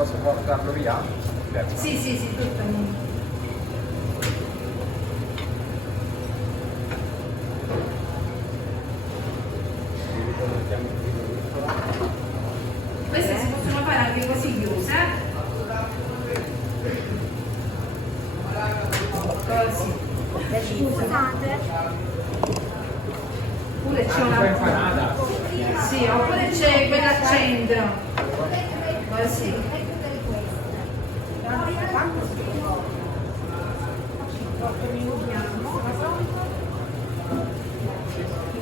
posso portarlo via? Sì, sì, sì, tutto. Queste si possono fare anche così chiuse. Così. Scusate. Oppure c'è una. Sì, oppure c'è quella al centro. Così.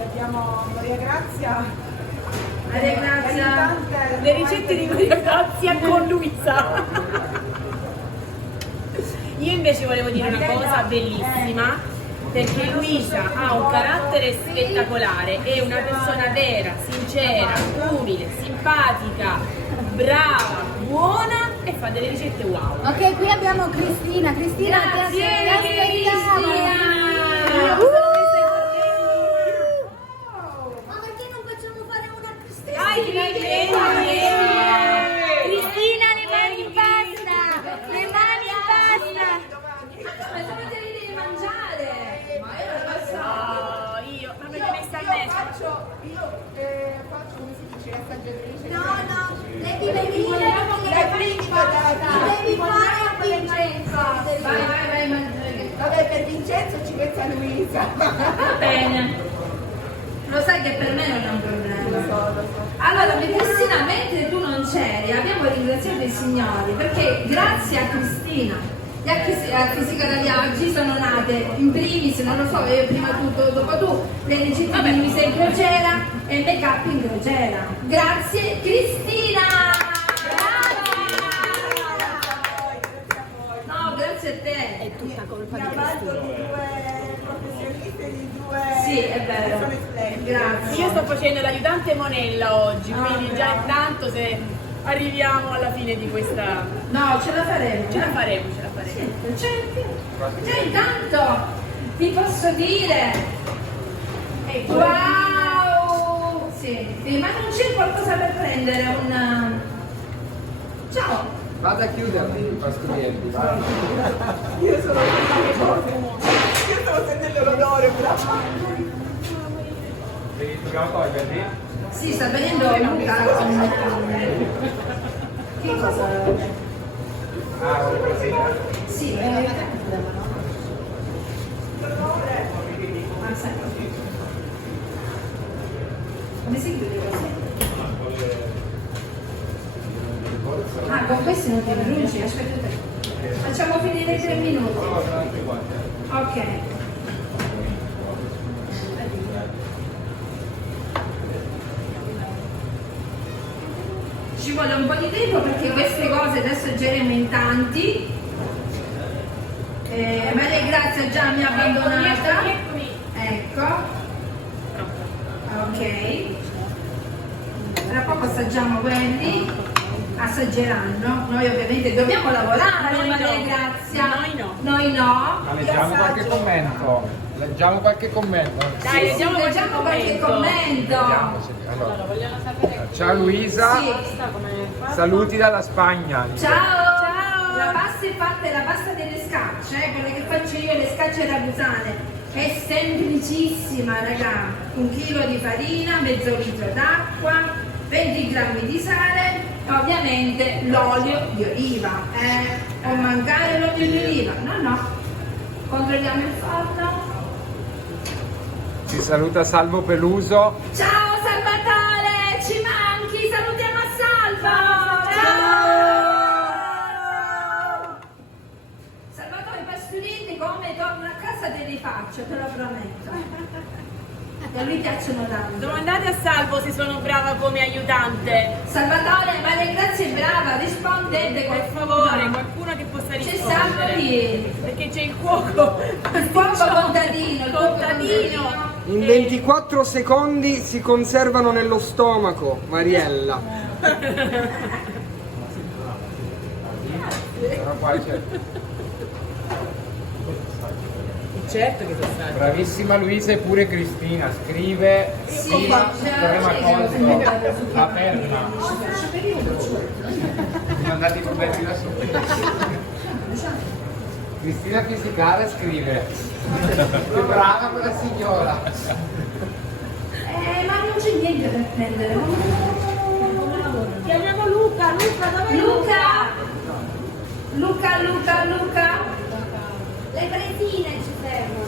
Abbiamo Maria Grazia. Maria Grazia. Le ricette di Maria Grazia con Luisa. Io invece volevo dire una cosa bellissima, perché Luisa ha un carattere spettacolare, è una persona vera, sincera, umile, simpatica, brava, buona e fa delle ricette wow. Ok, qui abbiamo Cristina. Cristina, Grazie, ti aspettavo. Cristina. Ma perché non facciamo fare una Cristina? Dai, Cristina, le mani in pasta! Le mani in pasta! Ma come devi mangiare? Ma io non lo so. io, ma perché mi sta a Faccio, come si dice, l'assaggiatrice. No, devi venire devi fare a Vincenzo. Vai, mangiare. Vabbè, per Vincenzo ci pensa Luisa. Va bene. Lo sai che per me non è un problema. Lo so. Allora, Cristina, mentre tu non c'eri, abbiamo ringraziato i signori perché grazie a Cristina e a Fisica da Viaggi sono nate in primis, non lo so, io prima tutto, dopo tu, le ricette di Misa in crociera e make up in crociera. Grazie Cristina! No, grazie a te. È tutta colpa di Abbiamo fatto Cristina. di due professionisti, di due Sì, è vero. persone splendide. Grazie. Io sto facendo l'aiutante Monella oggi, quindi già intanto se arriviamo alla fine di questa... No, ce la faremo. Ce la faremo. Già intanto ti posso dire wow, sì, ma non c'è qualcosa per prendere un ciao. Vado a chiuderli i pastrelli. Io sono tante cose. Io stavo sentendo l'odore, brava. Dobbiamo toglierli? Sì, sta venendo Luca con che cosa? Ah, così. Sì, ma sai, come si chiude così? Ah, con questi non ti bruci, aspetta te. Facciamo finire i 3 minuti. Ok. Ci vuole un po' di tempo perché queste cose adesso giriamo in tanti. Maria Grazia già mi ha abbandonata. Ecco. Ok. Tra poco assaggiamo quelli. Assaggeranno. Noi ovviamente dobbiamo lavorare, Noi Maria no. Grazia. Noi no. Noi no. Ma leggiamo qualche commento. Leggiamo qualche commento. Dai, leggiamo qualche commento. Vediamo se- allora. Ciao Luisa. Sì. Saluti dalla Spagna. Ciao! La pasta è fatta, la pasta delle scacce, quella che faccio io, le scacce ragusane. È semplicissima, raga. 1 chilo di farina, mezzo litro d'acqua, 20 grammi di sale, ovviamente l'olio di oliva. Può mancare l'olio di oliva? No. Controlliamo il forno. Ci saluta Salvo Peluso. Ciao Salvatore, ci manchi, salutiamo a Salvo! Ciao! Salvatore Pasturini, come torno a casa te li faccio, te lo prometto. E a lui piacciono tanto. Domandate a Salvo se sono brava come aiutante. Salvatore, Maria Grazia è brava, rispondete Per favore, qualcuno che possa C'è rispondere. Salvi, Perché c'è il cuoco. il fuoco contadino, il fuoco Contadino. In 24 secondi si conservano nello stomaco, Mariella. Però poi c'è. Certo che sono stati. Bravissima Luisa e pure Cristina, scrive sia problema contro la perna. Sono andati problemi da soli. Cristina Fisicale scrive. Che brava quella signora. Ma non c'è niente per prendere. Chiamiamo Luca, dove Luca. Le presine ci servono.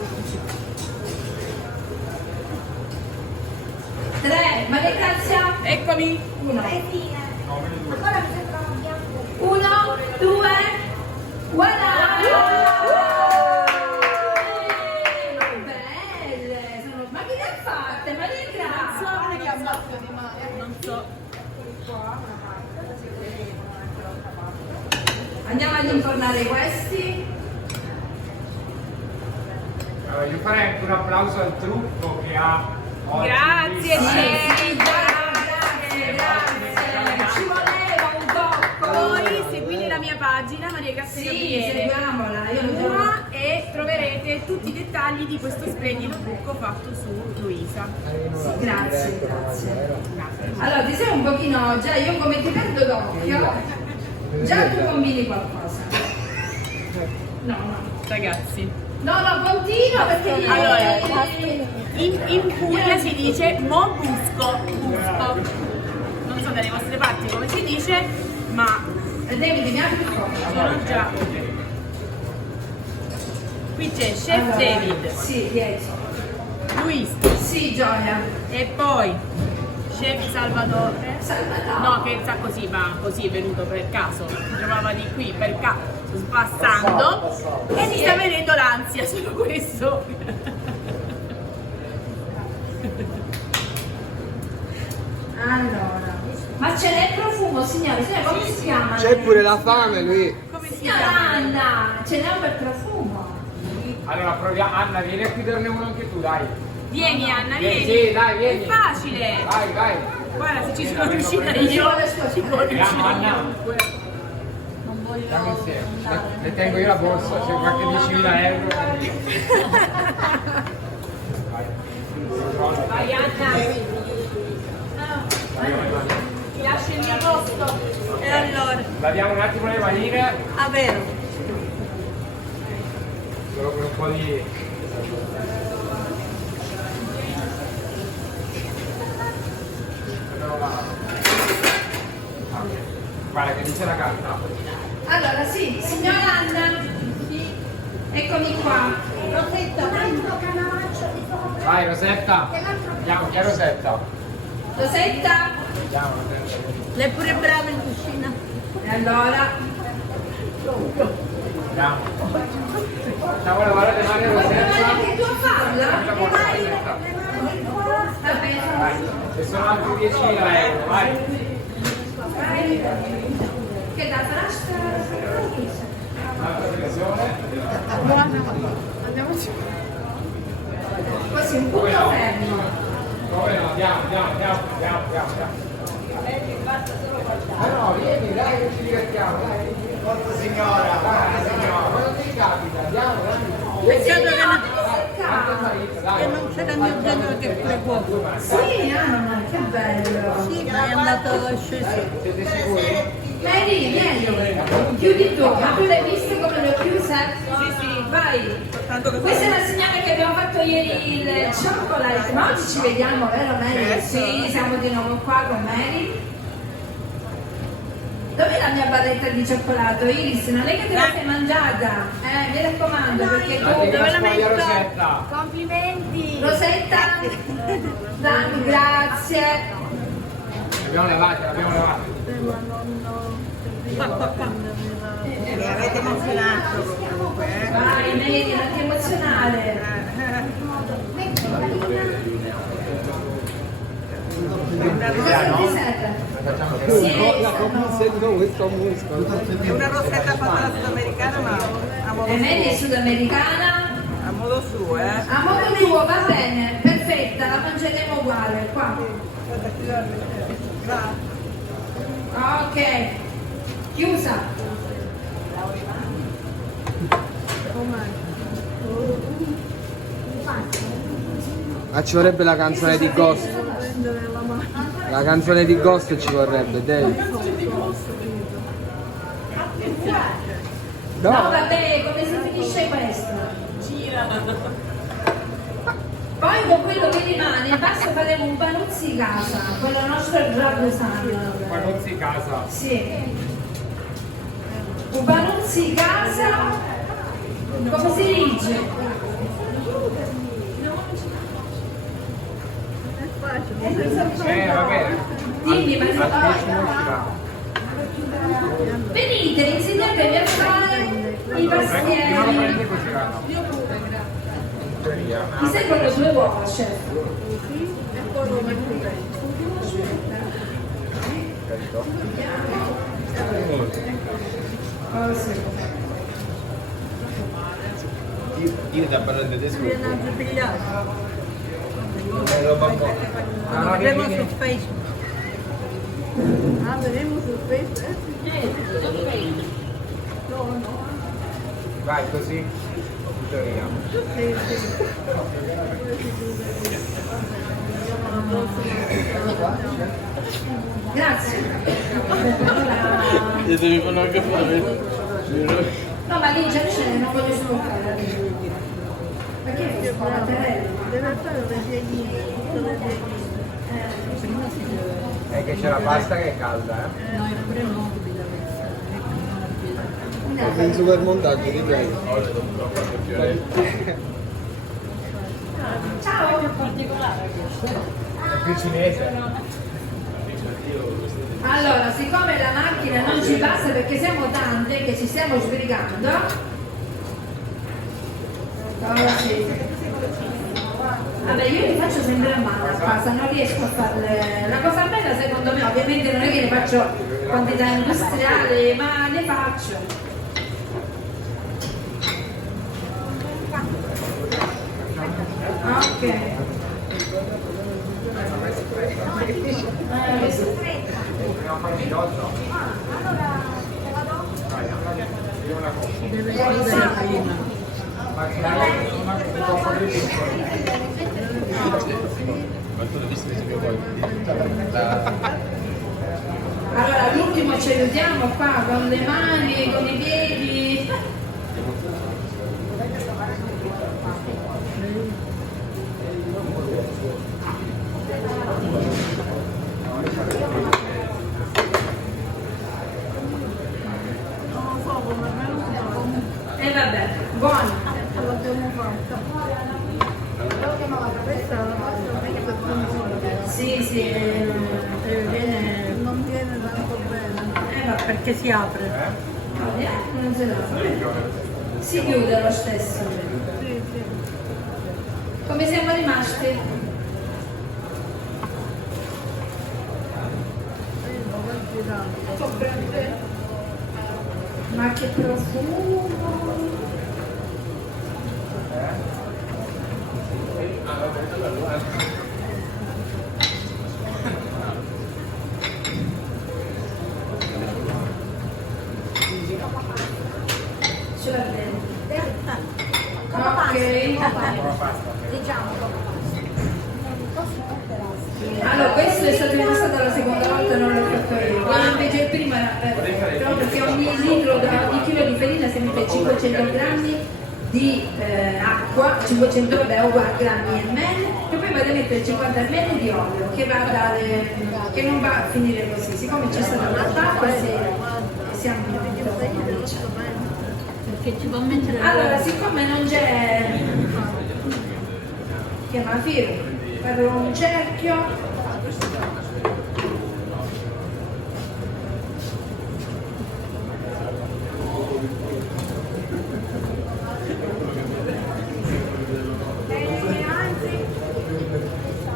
3, Maria Grazia. Eccomi. 1. Presine. Ancora mi sembrano bianche. 1, 2, voilà! Belle! Ma chi le ha fatte? Maria Grazia! Non so. Andiamo ad infornare questi. Allora, io farei anche un applauso al trucco che ha oggi. Grazie, Lisa. Ceci. Grazie! Ci voleva un tocco! Poi seguite la mia pagina Maria Grazia Sì, Gabriele seguiamola. Io non devo... e troverete tutti i dettagli di questo splendido trucco fatto su Luisa. Grazie. Allora, ti sei un pochino già, io come ti perdo d'occhio, già tu combini qualcosa. No. Ragazzi, No, continua perché allora, in Puglia si dice mo busco. Non so dalle vostre parti come si dice, ma David, mi apri il fuoco. sono già. Qui c'è Chef Allora, David, Sì, dietro. Luis Sì, Gioia. e poi Chef Salvatore. Salvatore. No, che sa così, ma così è venuto per caso. Si trovava di qui per caso, passando, e mi sta venendo l'ansia, solo questo. Allora. Ma ce n'è il profumo, signore? Come si chiama? C'è pure la fame lui. Come si Signora chiama? Anna, ce n'è un bel profumo. Allora proviamo. Anna, vieni a chiuderne uno anche tu, dai. Vieni Anna, Vieni, vieni. sì, dai, vieni. È facile. Vai. Guarda, se ci sono riuscita Ci io, vuole sua ci può riuscire Andiamo, Anna. chiunque. Andiamo insieme. Le tengo io la borsa, c'è qualche 10.000 euro. Vai Anna. Ti lascio il mio posto. E allora? Laviamo un attimo le manine, Ah, vero. solo per un po' di... Guarda che dice la carta. Allora, sì, signora Anna. Eccomi qua. Rosetta, un altro canavaccio di sopra. Vai Rosetta. Andiamo, chi è Rosetta? Rosetta. Andiamo, Rosetta. Lei è pure brava in cucina. E allora? Andiamo. Facciamo lavare le mani a Vuoi provare Rosetta. anche tu a farla? La borsa, Rosetta. Va bene. Vai. Ci sono altri 10.000 euro, vai. Che da frasca? Un'altra pressione. Andiamoci. Così un punto fermo. Come no, andiamo. No, vieni, dai, che ci divertiamo, dai. Forza signora, signora. Ma non ti capita, andiamo, dai. Peccato Anche Marita, dai. che non c'era mio genero che pregò. Sì, Anna, che bello. Sì, ma è andato sceso. Siete sicuri? Vieni. Chiudi tu, ma tu l'hai visto come l'ho chiusa? Sì. Vai. Questa è la signora che abbiamo fatto ieri il chocolate, ma oggi ci vediamo, vero Mary? Sì, siamo di nuovo qua con Mary. Dov'è la mia barretta di cioccolato, Iris? Non è che te la sei mangiata? Mi raccomando, perché tu... Dove la metto? Rosetta? Complimenti. Rosetta? Dani, grazie. L'abbiamo lavata. Mi avete emozionato comunque, Vai, Mary, non ti emozionare. Cosa ti serve? Sì, Questo muscolo. È una rosetta fatta alla sudamericana, ma a modo e Mary è suo. sudamericana. A modo suo, A modo tuo, va bene, perfetta, la mangeremo uguale, qua. Ok, chiusa. Ah, ci vorrebbe la canzone di Ghost. La canzone di Ghost ci vorrebbe, Dave. No, vabbè, come si finisce questo? Gira. Poi con quello che rimane basta faremo un panuzzi casa, quello nostro ragusano. Panuzzi casa. Sì. Un panuzzi casa, come si dice? Va bene. Dimmi, ma uscirà. venite, insegnatemi a fare i pastieri. Così vanno. Mi servono 2 uova, chef. Oh, sì. Io ti parlo in tedesco. Vedremo su Facebook. Ah, vedremo su Facebook? Vai così. Sì, sì. Grazie. Mi fanno anche fare. No, ma lì già c'è, non voglio sporcare. Perché è sporcare? Deve fare le pieghine, tutte le pieghine. È che c'è la pasta che è calda, eh? No, è pure morbida questa. In supermontaggio, ti prego. Ciao! È più cinese. Allora, siccome la macchina non ci basta perché siamo tante che ci stiamo sbrigando, sì. Vabbè, io li faccio sempre a mano a casa, non riesco a farle. La cosa bella secondo me, ovviamente non è che ne faccio quantità industriali, ma ne faccio. Ok. Deve chiudere prima. Allora, l'ultimo ci aiutiamo qua con le mani, con i piedi. E vabbè, buono. L'abbiamo fatta. Questa è la pasta per consumo. Sì, sì. Non viene tanto bene. Vabbè. Perché si apre. Non se la si chiude lo stesso. Sì, sì. Come siamo rimasti? Ma che profumo! Ce va bene. Ok. Allora, questo è stato impostato la seconda volta, non l'ho fatto io. Quello invece il primo era però perché ogni litro di chilo di farina si mette 500 grammi di acqua, 500 grammi ml, e poi vado a mettere 50 ml di olio che va a dare, che non va a finire così. Siccome c'è stata un'attacco e siamo Perché ci può mettere. allora, siccome non c'è chiama Firo, farò un cerchio.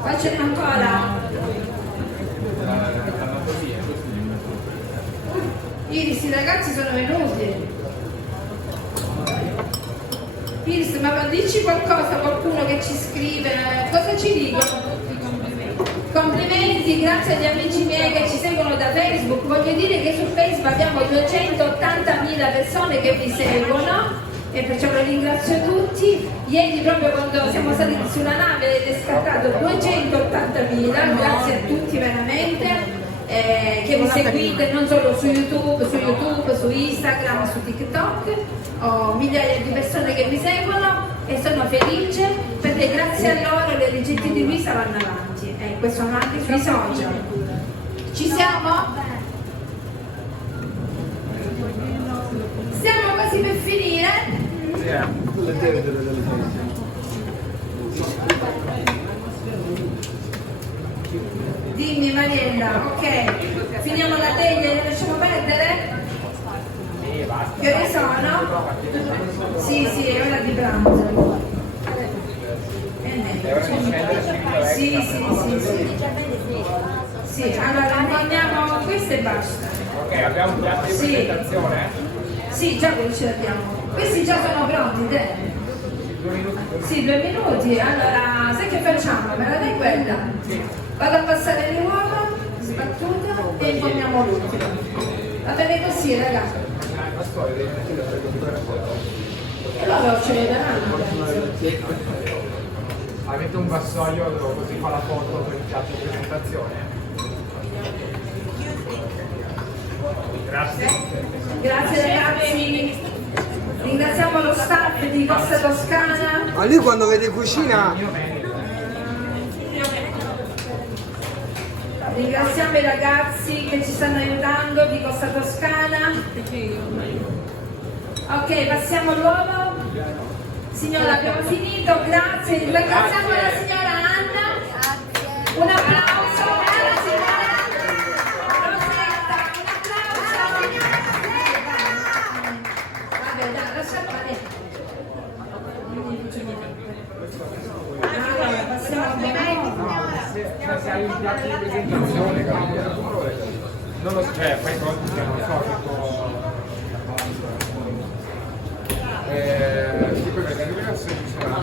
Facciamo ancora. Iris, i ragazzi sono venuti. Iris, ma dici qualcosa, qualcuno che ci scrive, cosa ci dicono? Complimenti, grazie agli amici miei che ci seguono da Facebook. Voglio dire che su Facebook abbiamo 280.000 persone che vi seguono e perciò lo ringrazio tutti. Ieri proprio quando siamo saliti sulla nave avete scattato 280.000, grazie a tutti veramente. Che mi seguite non solo su YouTube, su Instagram, su TikTok, ho migliaia di persone che mi seguono e sono felice perché grazie a loro le ricette di Luisa vanno avanti e questo sono anche sui social. Ci siamo? Siamo quasi per finire. Dimmi Mariella, ok, finiamo la teglia e la lasciamo perdere? Che ore sono? Sì, è ora di pranzo. Sì, allora andiamo questo e basta. Ok, abbiamo un piatto di presentazione? Sì, già quello ce l'abbiamo. Questi già sono pronti, te? Sì, 2 minuti. Allora, sai che facciamo? Me la dai quella? Vado a passare le uova, sbattuta e informiamo l'ultimo. Va bene così, ragazzi? E loro ce le daranno. Avete un vassoio così fa la foto per il piatto di presentazione? Grazie. Grazie ragazzi. Ringraziamo lo staff di Costa Toscana. Ma lui quando vede cucina... Ringraziamo i ragazzi che ci stanno aiutando di Costa Toscana. Ok, passiamo all'uovo. Signora, abbiamo finito, grazie. Ringraziamo la signora Anna. Un applauso alla signora Rosetta. Un applauso. Vabbè, dai, lasciamo allora, passiamo Se hai un piatto di presentazione, non lo so, fai conto che non so, tipo perché dove la sei ci sono la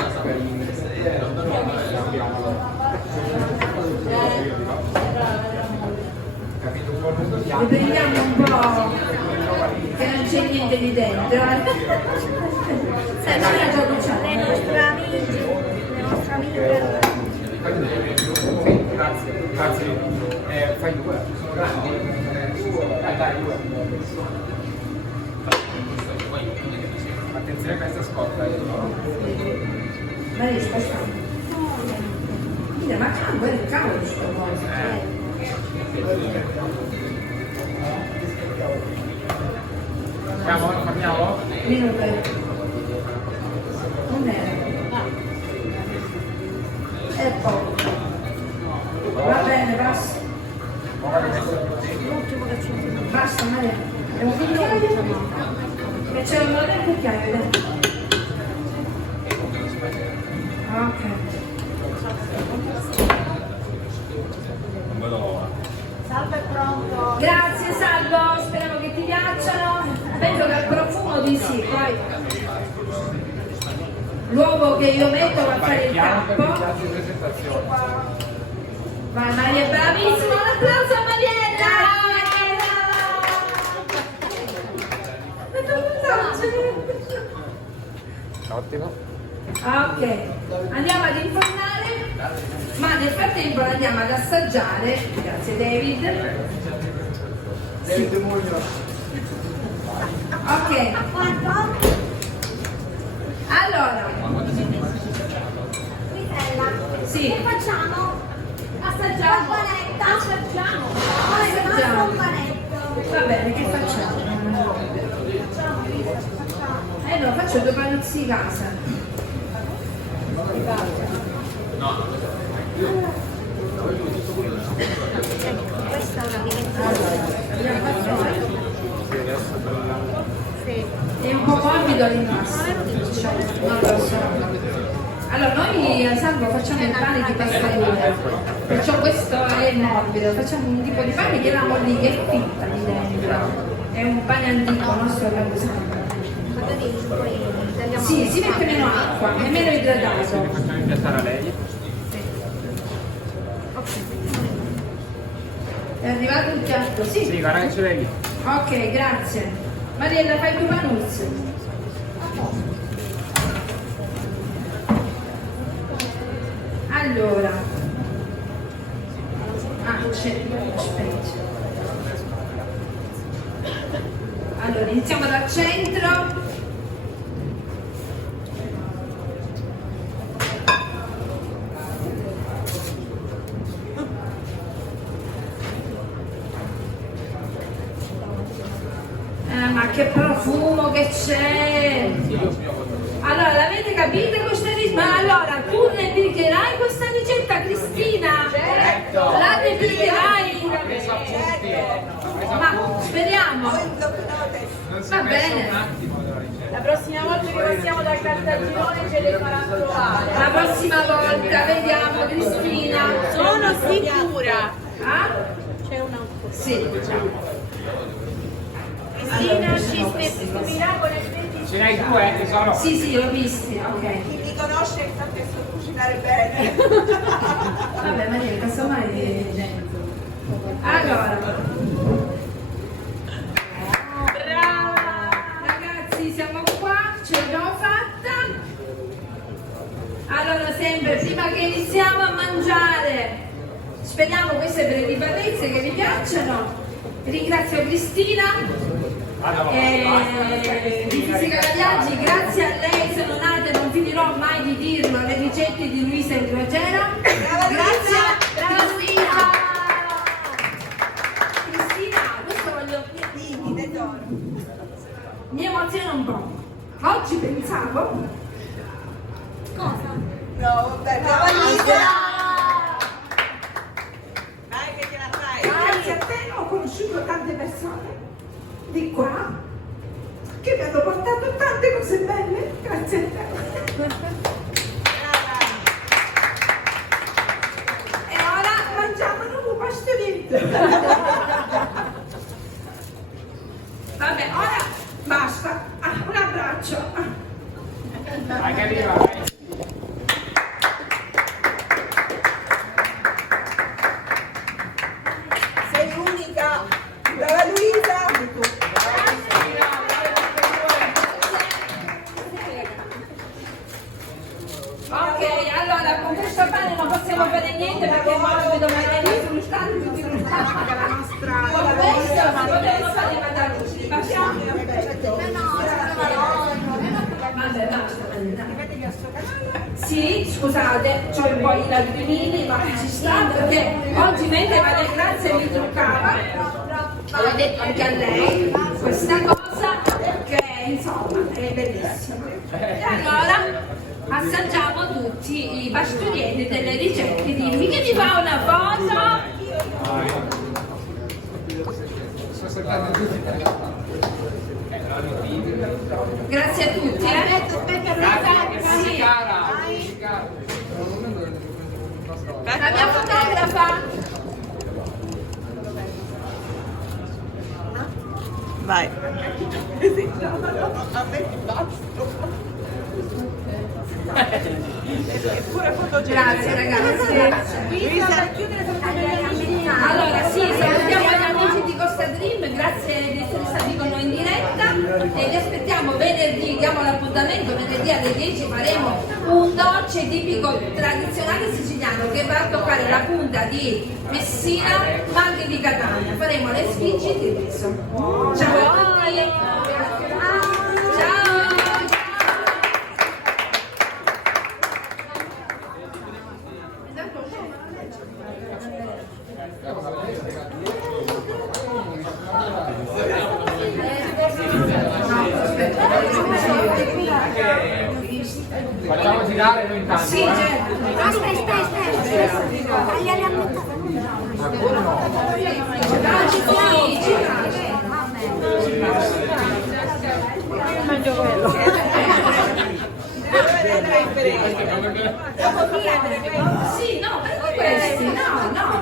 capito un po' tutto piatto. riprendiamo un po' che non c'è niente di dentro. Non è già bruciato. Le nostre amiche. Grazie. Fai due, sono grandi. Dai, due. Attenzione a questa scotta. Ma riesco a stare. Ma cavolo sto cosa. Parliamo? Minuto. Non è. È poco. Va bene, basta. Basta, Maria. È un cucchiaio? Che c'è un modello cucchiaio, dai. Ok. Salve, pronto. Grazie Salvo, speriamo che ti piacciono. Penso che al profumo di sì, poi l'uovo che io metto va a fare il tappo. Vai Maria, bravissima, un applauso a Mariella! Ottimo. Ok, andiamo ad infornare, ma nel frattempo andiamo ad assaggiare, grazie David. Sì. Ok, allora, sì, Che facciamo? assaggiamo. Campanetta. Assaggiamo. Poi Assaggiamo. un panetto. Va bene, che facciamo? No, faccio 2 panuzzi di casa. Questa è una È un po' morbido all'impasto. Non lo so. Allora noi a Salvo facciamo il pane di passaglione, perciò questo è morbido, facciamo un tipo di pane che avevamo lì che è fitta di dentro, è un pane antico nostro che usiamo. Sì, si mette meno acqua, è meno idratato. Facciamo impiattare a lei. È arrivato il piatto? Sì. Sì, guarda che ce l'hai lì. Ok, grazie. Mariella, fai 2 panuzzi. Allora, aspetta. Allora, iniziamo dal centro. Ma che profumo che c'è! Allora, l'avete capito questa ricetta? Ma allora, tu replicherai questa ricetta, Cristina? Certo. La replicherai? Ma speriamo. Va bene. La prossima volta che passiamo dal cartagirone ce le farà trovare. La prossima volta, vediamo, Cristina. Sono sicura. Ah? C'è una. Sì. Cristina ci stupirà con esperti. Ce n'hai due, tesoro? Sì, l'ho visti, ok. Chi mi conosce sa che so cucinare bene. Vabbè, Maria, casomai. Allora. Brava! Ragazzi, siamo qua, ce l'abbiamo fatta. Allora, sempre prima che iniziamo a mangiare, speriamo queste prelibatezze che vi piacciono. Ringrazio Cristina di Fisica da Viaggi, grazie a lei, se non non finirò mai di dirlo, le ricette di Luisa e Rogera. Grazie a Cristina. Cristina, questo voglio mi emoziona un po'. Oggi pensavo No, vabbè, la valigia! Dai che te la fai! Grazie a te ho conosciuto tante persone di qua che mi hanno portato tante cose belle, grazie a te. E ora mangiamo un pastorino. Vabbè, ora basta. Un abbraccio. Dai che arriva, vai. Sei unica! Brava Luisa! ok, allora con questo pane non possiamo fare niente perché è morbido, ma è frustante, tutti frustanti. Con questo si potevano fare i matalucci, facciamo. Vabbè, basta. Sì, scusate, c'ho un po' i lacrimini, ma ci sta perché oggi mentre Maria Grazia mi truccava, l'ho detto anche a lei, questa cosa che insomma è bellissima. E allora assaggiamo tutti i pastorieri delle ricette. Dimmi che mi fa una foto. Grazie a tutti, Sì. La mia fotografa. Vai! A me basta! Pure Grazie ragazzi. Allora sì, salutiamo gli amici di Costa Dream, grazie di essere stati con noi in diretta e vi aspettiamo venerdì, diamo l'appuntamento, venerdì alle 10 faremo un dolce tipico tradizionale siciliano che va a toccare la punta di Messina ma anche di Catania, faremo le sfiggi di riso. Ciao a tutti! Ciao! Facciamo girare noi intanto. Sì, certo. Aspetta. Tagliali a metà. Mangio quello. Sì, no, perché questi? No.